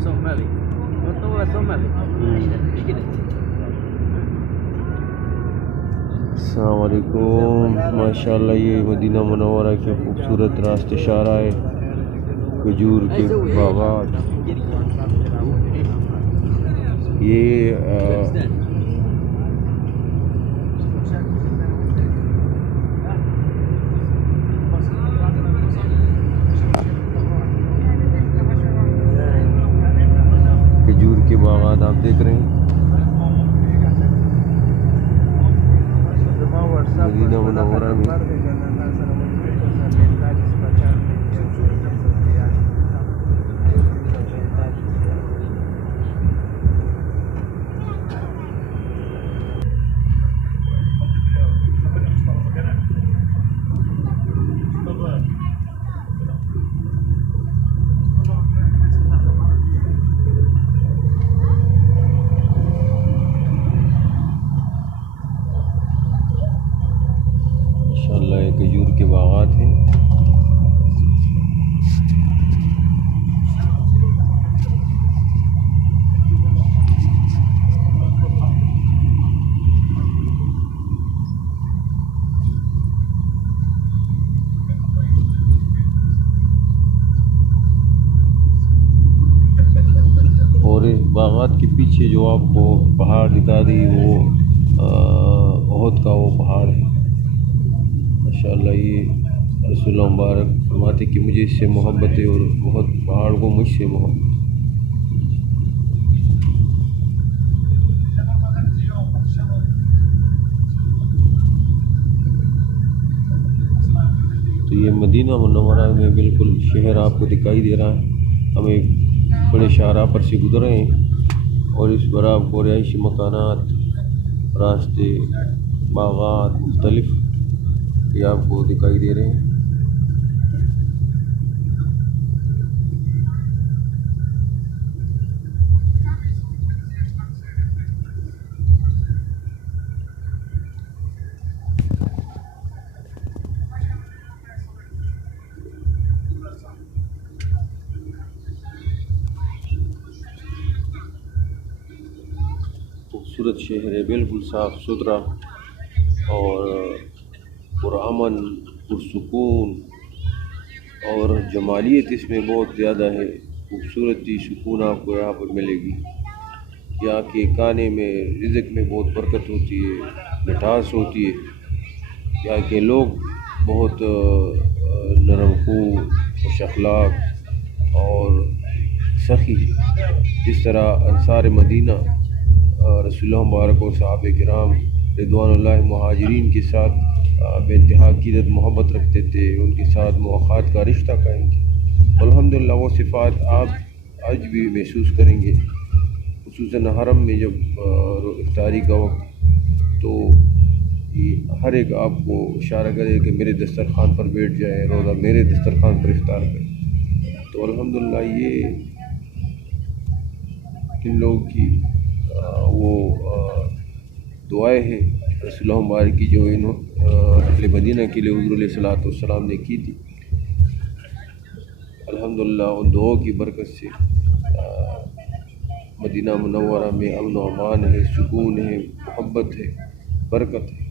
Somali. Kau tahu Somali? Kita. अस्सलामुअलैकुम। माशाल्लाह ये मदीना मुनव्वरा के खूबसूरत रास्ते शारा है, खजूर के बागात। ये खजूर के बागात आप देख रहे हैं मदीना मुनव्वरा में। माशाल्लाह ये खजूर के बागात हैं। और इस बागात के पीछे जो आपको पहाड़ दिखा दी वो ओहद का वो पहाड़ है। माशाल्लाह ये रसूलुल्लाह मुबारक फरमाते कि मुझे इससे मोहब्बत है और बहुत पहाड़ को मुझसे मोहब्बत। तो ये मदीना मुनव्वरा में बिल्कुल शहर आपको दिखाई दे रहा है। हम एक बड़े शाहराह पर से गुजर रहे हैं और इस पर आपको रिहायशी मकानात, रास्ते, बागात मुख्तलिफ ये आपको दिखाई दे रहे हैं। खूबसूरत शहर है, बिल्कुल साफ़ सुथरा और पुरअमन, पुरसुकून और जमालियत इसमें बहुत ज़्यादा है। खूबसूरती, सुकून आपको यहाँ पर मिलेगी। यहाँ के खाने में, रिज़्क़ में बहुत बरकत होती है, मिठास होती है। यहाँ के लोग बहुत नरमखू, खुश अखलाक और सखी। जिस तरह अंसार मदीना रसूलुल्लाह मुबारक और सहाबे किराम रिदवानुल्लाह मुहाजिरीन के साथ बेइंतहा अक़ीदत मोहब्बत रखते थे, उनके साथ मुआख़ात का रिश्ता कायम किया। अल्हम्दुलिल्लाह वो सिफ़ात आप आज भी महसूस करेंगे, खुसूसन हरम में जब इफ्तारी का वक्त, तो ये हर एक आपको इशारा करे कि मेरे दस्तरखान पर बैठ जाए, रोज़ा मेरे दस्तरखान पर इफ्तार करें। तो अल्हम्दुलिल्लाह ये इन लोगों की वो दुआएं हैं रसूलुल्लाह मुबारक की, जो अहले मदीना के लिए हुज़ूर अलैहिस्सलातु वस्सलाम ने की थी। अल्हम्दुलिल्लाह उन दुआओं की बरकत से मदीना मुनव्वरा में अमन व अमान है, सुकून है, मोहब्बत है, बरकत है।